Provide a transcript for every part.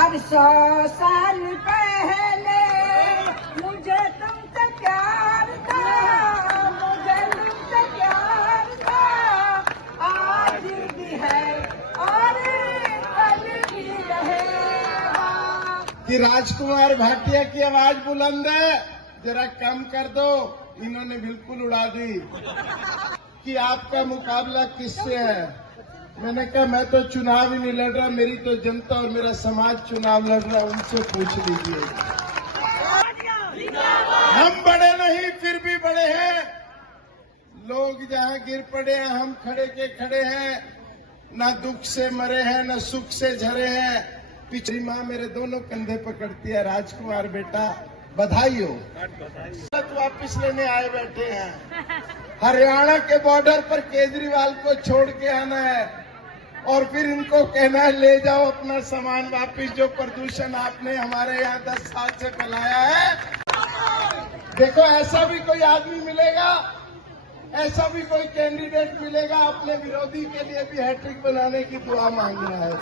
अब 100 साल पहले मुझे तुमसे प्यार था, मुझे तुमसे प्यार था, आज भी है और कल भी रहेगा। कि राजकुमार भाटिया की आवाज बुलंद है, जरा कम कर दो। इन्होंने बिल्कुल उड़ा दी कि आपका मुकाबला किससे है। मैंने कहा मैं तो चुनाव ही नहीं लड़ रहा, मेरी तो जनता और मेरा समाज चुनाव लड़ रहा है, उनसे पूछ लीजिए। हम बड़े नहीं फिर भी बड़े हैं, लोग जहां गिर पड़े हैं हम खड़े के खड़े हैं, न दुख से मरे हैं न सुख से झरे हैं। पिछली माँ मेरे दोनों कंधे पकड़ती है। राजकुमार बेटा बधाई हो, वापिस लेने आए बैठे हैं। हरियाणा के बॉर्डर पर केजरीवाल को छोड़ के आना है और फिर इनको कहना है ले जाओ अपना सामान वापिस, जो प्रदूषण आपने हमारे यहाँ 10 साल से फैलाया है। देखो ऐसा भी कोई आदमी मिलेगा, ऐसा भी कोई कैंडिडेट मिलेगा अपने विरोधी के लिए भी हैट्रिक बनाने की दुआ मांग रहा है।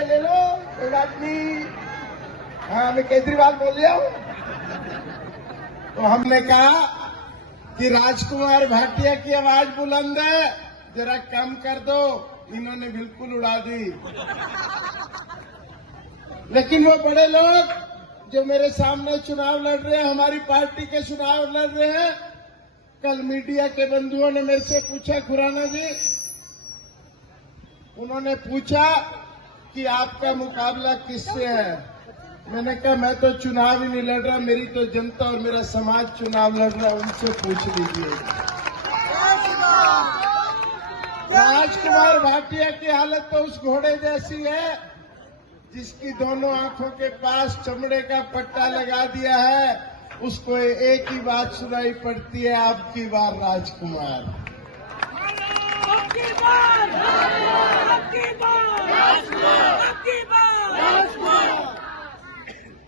ले लो कोई बात नहीं। हाँ मैं केजरीवाल बोल रहा हूँ। तो हमने कहा कि राजकुमार भाटिया की आवाज बुलंद है, जरा कम कर दो। इन्होंने बिल्कुल उड़ा दी। लेकिन वो बड़े लोग जो मेरे सामने चुनाव लड़ रहे हैं, हमारी पार्टी के चुनाव लड़ रहे हैं, कल मीडिया के बंधुओं ने मेरे से पूछा, खुराना जी, उन्होंने पूछा कि आपका मुकाबला किससे है। मैंने कहा मैं तो चुनाव ही नहीं लड़ रहा, मेरी तो जनता और मेरा समाज चुनाव लड़ रहा है, उनसे पूछ लीजिए। राजकुमार भाटिया की हालत तो उस घोड़े जैसी है जिसकी दोनों आंखों के पास चमड़े का पट्टा लगा दिया है, उसको एक ही बात सुनाई पड़ती है, आपकी बार राजकुमार। आपकी बार, आपकी बार, आपकी बार।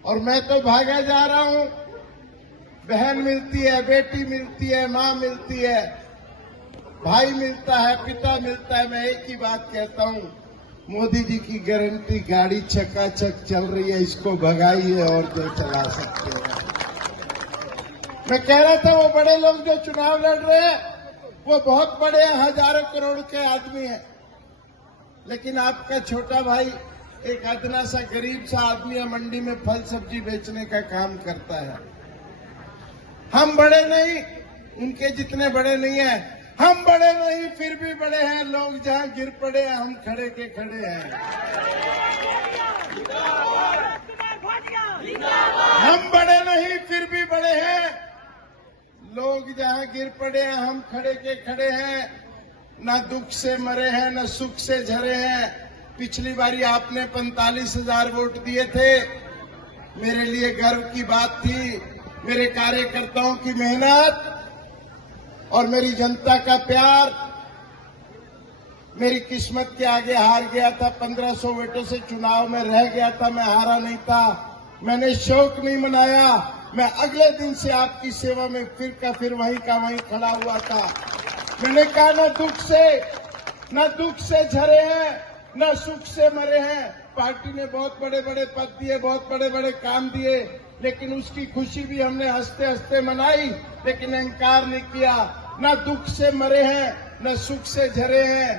और मैं तो भागा जा रहा हूं। बहन मिलती है, बेटी मिलती है, माँ मिलती है, भाई मिलता है, पिता मिलता है। मैं एक ही बात कहता हूं, मोदी जी की गारंटी गाड़ी चकाचक चल रही है, इसको भगाइए और जो चला सकते हैं। मैं कह रहा था वो बड़े लोग जो चुनाव लड़ रहे हैं वो बहुत बड़े हैं, हजारों करोड़ के आदमी हैं, लेकिन आपका छोटा भाई एक अदना सा गरीब सा आदमी है, मंडी में फल सब्जी बेचने का काम करता है। हम बड़े नहीं, उनके जितने बड़े नहीं हैं, हम बड़े नहीं फिर भी बड़े हैं, लोग जहां गिर पड़े हैं हम खड़े के खड़े हैं। हम बड़े नहीं फिर भी बड़े हैं, लोग जहां गिर पड़े हैं हम खड़े के खड़े हैं, न दुख से मरे हैं न सुख से झरे हैं। पिछली बारी आपने 45,000 वोट दिए थे, मेरे लिए गर्व की बात थी। मेरे कार्यकर्ताओं की मेहनत और मेरी जनता का प्यार मेरी किस्मत के आगे हार गया था। 1500 वोटों से चुनाव में रह गया था, मैं हारा नहीं था। मैंने शौक नहीं मनाया, मैं अगले दिन से आपकी सेवा में फिर का फिर वहीं का वहीं खड़ा हुआ था। मैंने कहा न दुख से झरे हैं न सुख से मरे हैं। पार्टी ने बहुत बड़े बड़े पद दिए, बहुत बड़े बड़े काम दिए, लेकिन उसकी खुशी भी हमने हंसते हंसते मनाई, लेकिन अहंकार नहीं किया। न दुख से मरे हैं न सुख से झरे हैं,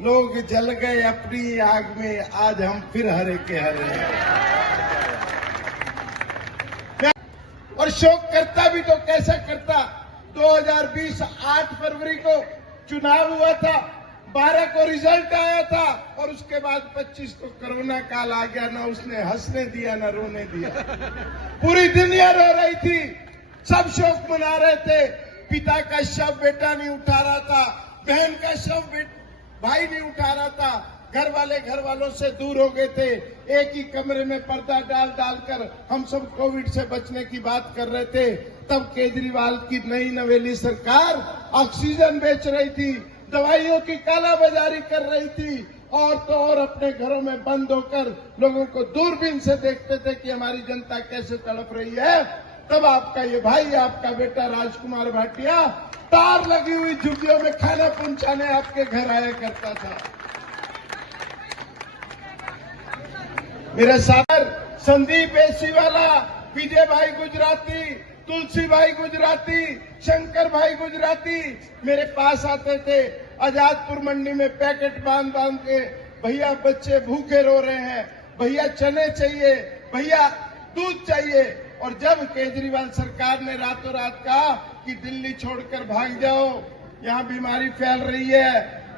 लोग जल गए अपनी आग में, आज हम फिर हरे के हरे हैं। और शोक करता भी तो कैसा करता। 2020 8 फरवरी को चुनाव हुआ था, 12 को रिजल्ट आया था और उसके बाद 25 को कोरोना काल आ गया। ना उसने हंसने दिया ना रोने दिया। पूरी दुनिया रो रही थी, सब शोक मना रहे थे। पिता का शव बेटा नहीं उठा रहा था, बहन का शव भाई नहीं उठा रहा था, घर वालों से दूर हो गए थे। एक ही कमरे में पर्दा डालकर हम सब कोविड से बचने की बात कर रहे थे। तब केजरीवाल की नई नवेली सरकार ऑक्सीजन बेच रही थी, दवाइयों की कालाबाजारी कर रही थी, और तो और अपने घरों में बंद होकर लोगों को दूरबीन से देखते थे कि हमारी जनता कैसे तड़प रही है। तब आपका ये भाई, आपका बेटा राजकुमार भाटिया तार लगी हुई झुग्गियों में खाना पहुंचाने आपके घर आया करता था। मेरे साथ संदीप एसीवाला, विजय भाई गुजराती, तुलसी भाई गुजराती, शंकर भाई गुजराती मेरे पास आते थे। आजादपुर मंडी में पैकेट बांध बांध के, भैया बच्चे भूखे रो रहे हैं, भैया चने चाहिए, भैया दूध चाहिए। और जब केजरीवाल सरकार ने रातों रात कहा कि दिल्ली छोड़कर भाग जाओ, यहाँ बीमारी फैल रही है,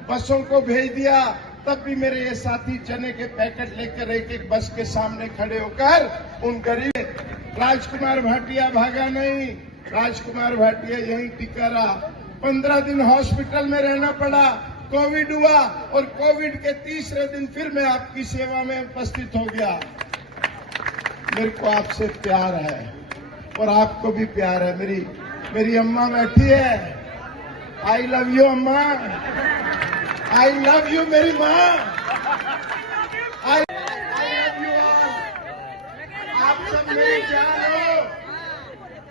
बसों को भेज दिया, तब भी मेरे ये साथी चने के पैकेट लेकर एक एक बस के सामने खड़े होकर उन गरीब। राजकुमार भाटिया भागा नहीं, राजकुमार भाटिया यहीं टिका रहा। 15 दिन हॉस्पिटल में रहना पड़ा, कोविड हुआ और कोविड के तीसरे दिन फिर मैं आपकी सेवा में उपस्थित हो गया। मेरे को आपसे प्यार है और आपको भी प्यार है। मेरी अम्मा बैठी है। आई लव यू अम्मा, आई लव यू मेरी माँ, आई लव यू ऑल। आप सब मेरी जान हो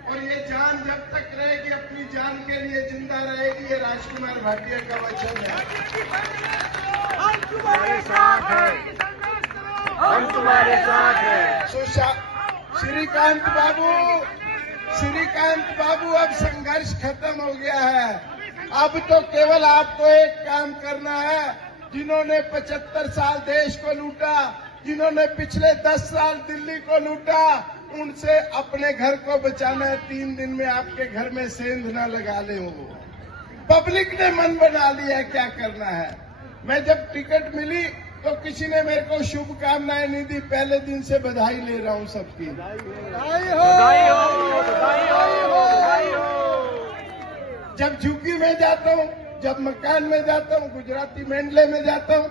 और ये जान जब तक रहेगी अपनी जान के लिए जिंदा रहेगी। ये राजकुमार भाटिया का वचन है। हम तुम्हारे साथ हैं, हम तुम्हारे साथ हैं। श्रीकांत बाबू अब संघर्ष खत्म हो गया है। अब तो केवल आपको एक काम करना है। जिन्होंने 75 साल देश को लूटा, जिन्होंने पिछले 10 साल दिल्ली को लूटा, उनसे अपने घर को बचाना है। 3 दिन में आपके घर में सेंध न लगा ले। वो पब्लिक ने मन बना लिया क्या करना है। मैं जब टिकट मिली तो किसी ने मेरे को शुभकामनाएं नहीं दी। पहले दिन से बधाई ले रहा हूं सबकी। बधाई हो, बधाई हो, बधाई हो, बधाई हो। जब झुग्गी में जाता हूं, जब मकान में जाता हूं, गुजराती मेंडले में जाता हूं,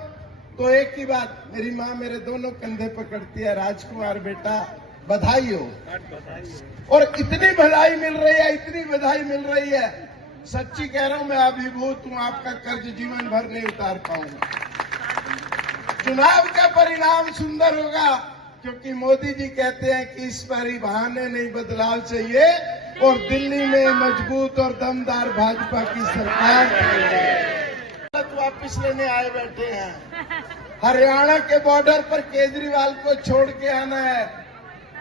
तो एक ही बात मेरी माँ मेरे दोनों कंधे पकड़ती है, राजकुमार बेटा बधाई हो। और इतनी बधाई मिल रही है, इतनी बधाई मिल रही है, सच्ची कह रहा हूं मैं अभिभूत हूं। आपका कर्ज जीवन भर नहीं उतार पाऊंगा। चुनाव का परिणाम सुंदर होगा क्योंकि मोदी जी कहते हैं कि इस बारी बहाने नहीं बदलाव चाहिए और दिल्ली में मजबूत और दमदार भाजपा की सरकार वापिस लेने आए बैठे हैं। हरियाणा के बॉर्डर पर केजरीवाल को छोड़ के आना है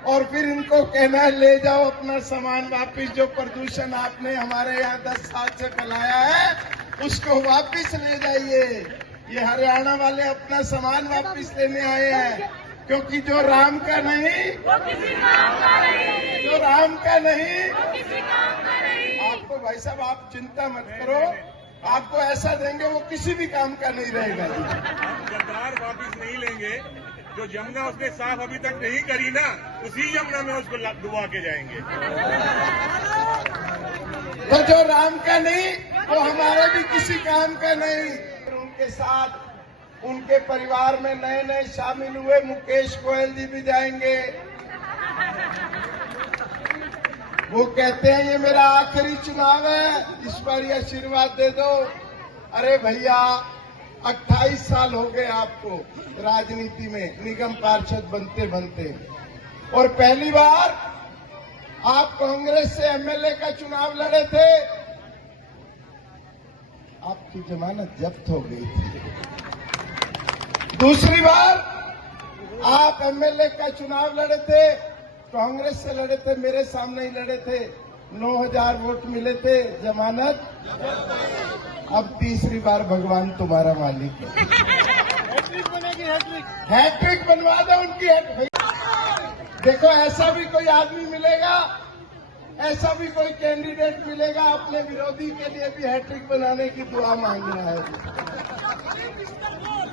और फिर इनको कहना है ले जाओ अपना सामान वापिस। जो प्रदूषण आपने हमारे यहाँ 10 साल से फैलाया है उसको वापिस ले जाइए। ये हरियाणा वाले अपना सामान वापिस लेने आए हैं क्योंकि जो राम का नहीं वो किसी काम का नहीं, जो राम का नहीं वो किसी काम का नहीं। आपको भाई साहब आप चिंता मत करो, आपको ऐसा देंगे वो किसी भी काम का नहीं रहेगा। हम गद्दार वापिस नहीं लेंगे। जो यमुना उसने साफ अभी तक नहीं करी ना, उसी यमुना में उसको डुबा के जाएंगे। तो जो राम का नहीं वो हमारे भी किसी काम का नहीं। उनके साथ उनके परिवार में नए नए शामिल हुए मुकेश गोयल जी भी जाएंगे। वो कहते हैं ये मेरा आखिरी चुनाव है, इस बार ये आशीर्वाद दे दो। अरे भैया 28 साल हो गए आपको राजनीति में निगम पार्षद बनते बनते, और पहली बार आप कांग्रेस से एमएलए का चुनाव लड़े थे, आपकी जमानत जब्त हो गई थी। दूसरी बार आप एमएलए का चुनाव लड़े थे, कांग्रेस से लड़े थे, मेरे सामने ही लड़े थे, 9000 वोट मिले थे, जमानत। अब तीसरी बार भगवान तुम्हारा मालिक है। हैट्रिक बनेगी, हैट्रिक बनवा दो उनकी। देखो ऐसा भी कोई आदमी मिलेगा, ऐसा भी कोई कैंडिडेट मिलेगा अपने विरोधी के लिए भी हैट्रिक बनाने की दुआ मांग रहा है।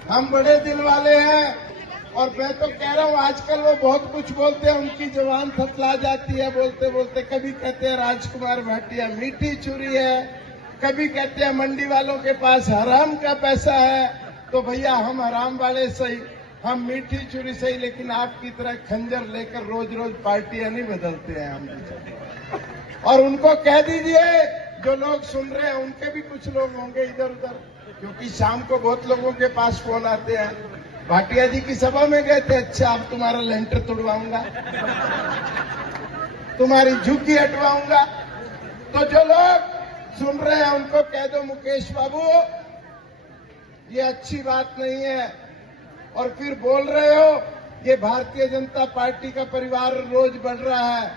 हम बड़े दिल वाले हैं और मैं तो कह रहा हूं आजकल वो बहुत कुछ बोलते हैं, उनकी जबान थतला जाती है बोलते बोलते। कभी कहते हैं राजकुमार भाटिया मीठी छुरी है, कभी कहते हैं मंडी वालों के पास हराम का पैसा है। तो भैया हम हराम वाले सही, हम मीठी छुरी सही, लेकिन आपकी तरह खंजर लेकर रोज रोज पार्टियां नहीं बदलते हैं हम। और उनको कह दीजिए जो लोग सुन रहे हैं, उनके भी कुछ लोग होंगे इधर उधर, क्योंकि शाम को बहुत लोगों के पास फोन आते हैं। भाटिया जी की सभा में गए थे, अच्छा अब तुम्हारा लेंटर तोड़वाऊंगा, तुम्हारी झुग्गी हटवाऊंगा। तो जो लोग सुन रहे हैं उनको कह दो मुकेश बाबू ये अच्छी बात नहीं है, और फिर बोल रहे हो ये भारतीय जनता पार्टी का परिवार रोज बढ़ रहा है।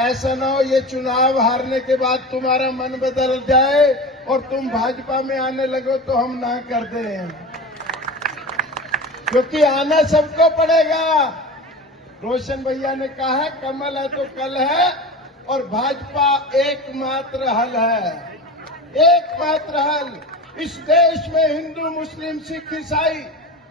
ऐसा ना हो ये चुनाव हारने के बाद तुम्हारा मन बदल जाए और तुम भाजपा में आने लगो तो हम ना कर दें, क्योंकि आना सबको पड़ेगा। रोशन भैया ने कहा है कमल है तो कल है, और भाजपा एकमात्र हल है, एकमात्र हल। इस देश में हिंदू, मुस्लिम, सिख, ईसाई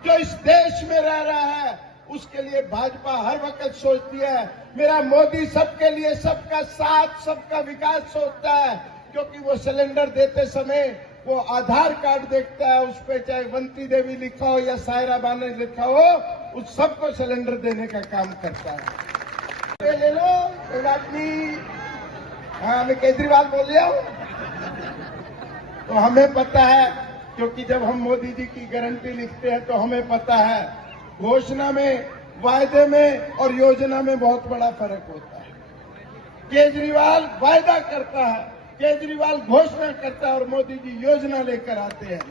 जो इस देश में रह रहा है उसके लिए भाजपा हर वक्त सोचती है। मेरा मोदी सबके लिए सबका साथ, सबका विकास सोचता है, क्योंकि वो सिलेंडर देते समय वो आधार कार्ड देखता है, उस पर चाहे बंती देवी लिखा हो या सायरा बानो लिखा हो, उस सबको सिलेंडर देने का काम करता है। ले लो कोई बात नहीं। हाँ, मैं केजरीवाल बोल रहा हूँ। तो हमें पता है, क्योंकि जब हम मोदी जी की गारंटी लिखते हैं तो हमें पता है घोषणा में, वायदे में और योजना में बहुत बड़ा फर्क होता है। केजरीवाल वायदा करता है, केजरीवाल घोषणा करता है और मोदी जी योजना लेकर आते हैं।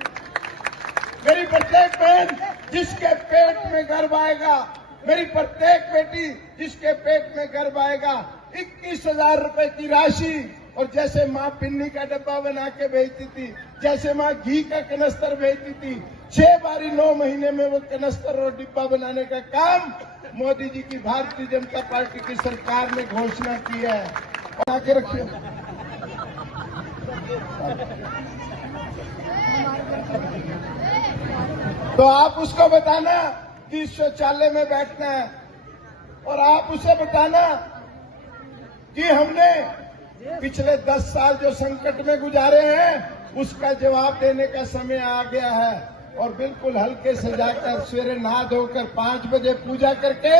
मेरी प्रत्येक बहन जिसके पेट में गर्भ आएगा, मेरी प्रत्येक बेटी जिसके पेट में गर्भ आएगा, 21,000 रुपए की राशि, और जैसे माँ पिन्नी का डब्बा बना के भेजती थी, जैसे माँ घी का कनस्तर भेजती थी, 6 बारी 9 महीने में वो कनस्तर और डिब्बा बनाने का काम मोदी जी की भारतीय जनता पार्टी की सरकार ने घोषणा की है। बना के रखिए। तो आप उसको बताना कि शौचालय में बैठना है, और आप उसे बताना कि हमने पिछले 10 साल जो संकट में गुजारे हैं उसका जवाब देने का समय आ गया है। और बिल्कुल हल्के से जाकर सवेरे नहा धोकर 5 बजे पूजा करके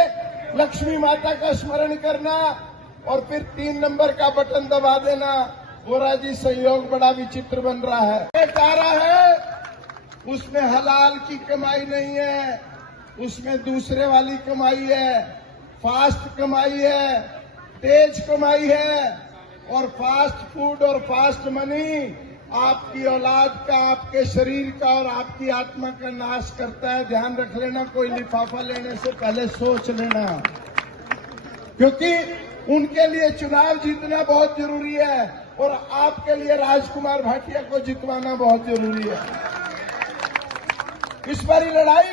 लक्ष्मी माता का स्मरण करना, और फिर 3 नंबर का बटन दबा देना। बोरा जी सहयोग बड़ा विचित्र बन रहा है। रहा है उसमें हलाल की कमाई नहीं है, उसमें दूसरे वाली कमाई है, फास्ट कमाई है, तेज कमाई है। और फास्ट फूड और फास्ट मनी आपकी औलाद का, आपके शरीर का और आपकी आत्मा का नाश करता है। ध्यान रख लेना, कोई लिफाफा लेने से पहले सोच लेना, क्योंकि उनके लिए चुनाव जीतना बहुत जरूरी है और आपके लिए राजकुमार भाटिया को जितवाना बहुत जरूरी है। इस बारी लड़ाई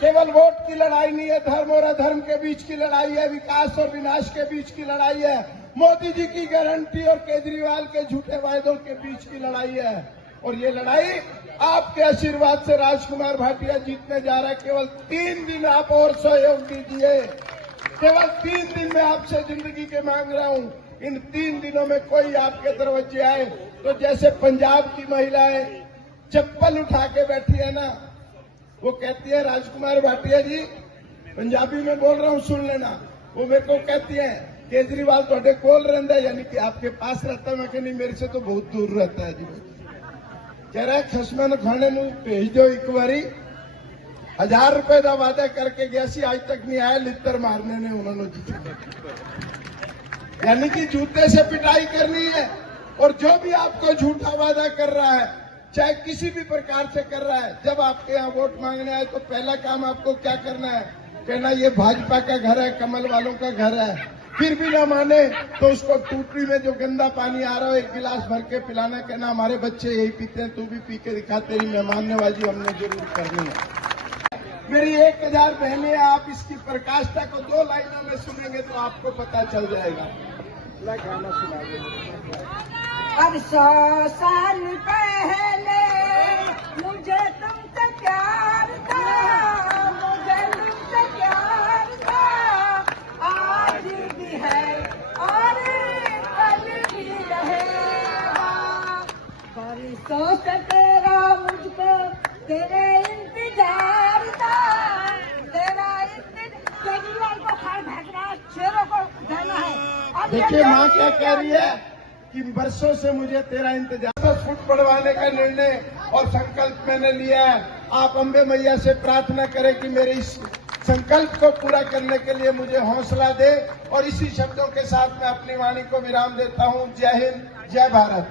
केवल वोट की लड़ाई नहीं है, धर्म और अधर्म के बीच की लड़ाई है, विकास और विनाश के बीच की लड़ाई है, मोदी जी की गारंटी और केजरीवाल के झूठे वायदों के बीच की लड़ाई है। और ये लड़ाई आपके आशीर्वाद से राजकुमार भाटिया जीतने जा रहा है। केवल 3 दिन आप और सहयोग दीजिए, केवल 3 दिन में आपसे जिंदगी के मांग रहा हूं। इन 3 दिनों में कोई आपके दरवाजे आए तो जैसे पंजाब की महिलाएं चप्पल उठा के बैठी है ना, वो कहती है राजकुमार भाटिया जी, पंजाबी में बोल रहा हूं सुन लेना, वो मेरे को कहती है केजरीवाल थोड़े कोल रहता है, यानी कि आपके पास रहता है। मैं कह नहीं, मेरे से तो बहुत दूर रहता है जी। कह रहा है खसमा ने खाने नू भेज दो एक बारी, 1000 रुपए का वादा करके गया सी, आज तक नहीं आया, लित्तर मारने ने उन्होंने जी। यानी कि जूते से पिटाई करनी है। और जो भी आपको झूठा वादा कर रहा है, चाहे किसी भी प्रकार से कर रहा है, जब आपके यहाँ वोट मांगने आए तो पहला काम आपको क्या करना है? कहना ये भाजपा का घर है, कमल वालों का घर है। फिर भी ना माने तो उसको टूटी में जो गंदा पानी आ रहा है 1 गिलास भर के पिलाना, कहना हमारे बच्चे यही पीते हैं, तू भी पी के दिखा, तेरी मेहमान नवाजी हमने जरूर करनी है। मेरी 1000 बहनें, आप इसकी प्रकाष्ठा को 2 लाइनों में सुनेंगे तो आपको पता चल जाएगा। गाना सुना दे। अब 100 साल पहले मुझे तुमसे प्यार था, मुझे तुमसे प्यार था, आज भी है और कल भी रहेगा। बरसों से तेरा मुझको तेरे इंतजार था, तेरा केजरीवाल को खाल भेजना, शेरों को जाना है। देखिए माँ क्या कह रही है कि बरसों से मुझे तेरा इंतजार। 10 फुट बढ़वाने का निर्णय और संकल्प मैंने लिया है। आप अम्बे मैया से प्रार्थना करें कि मेरे इस संकल्प को पूरा करने के लिए मुझे हौसला दे। और इसी शब्दों के साथ मैं अपनी वाणी को विराम देता हूँ। जय हिंद, जय भारत।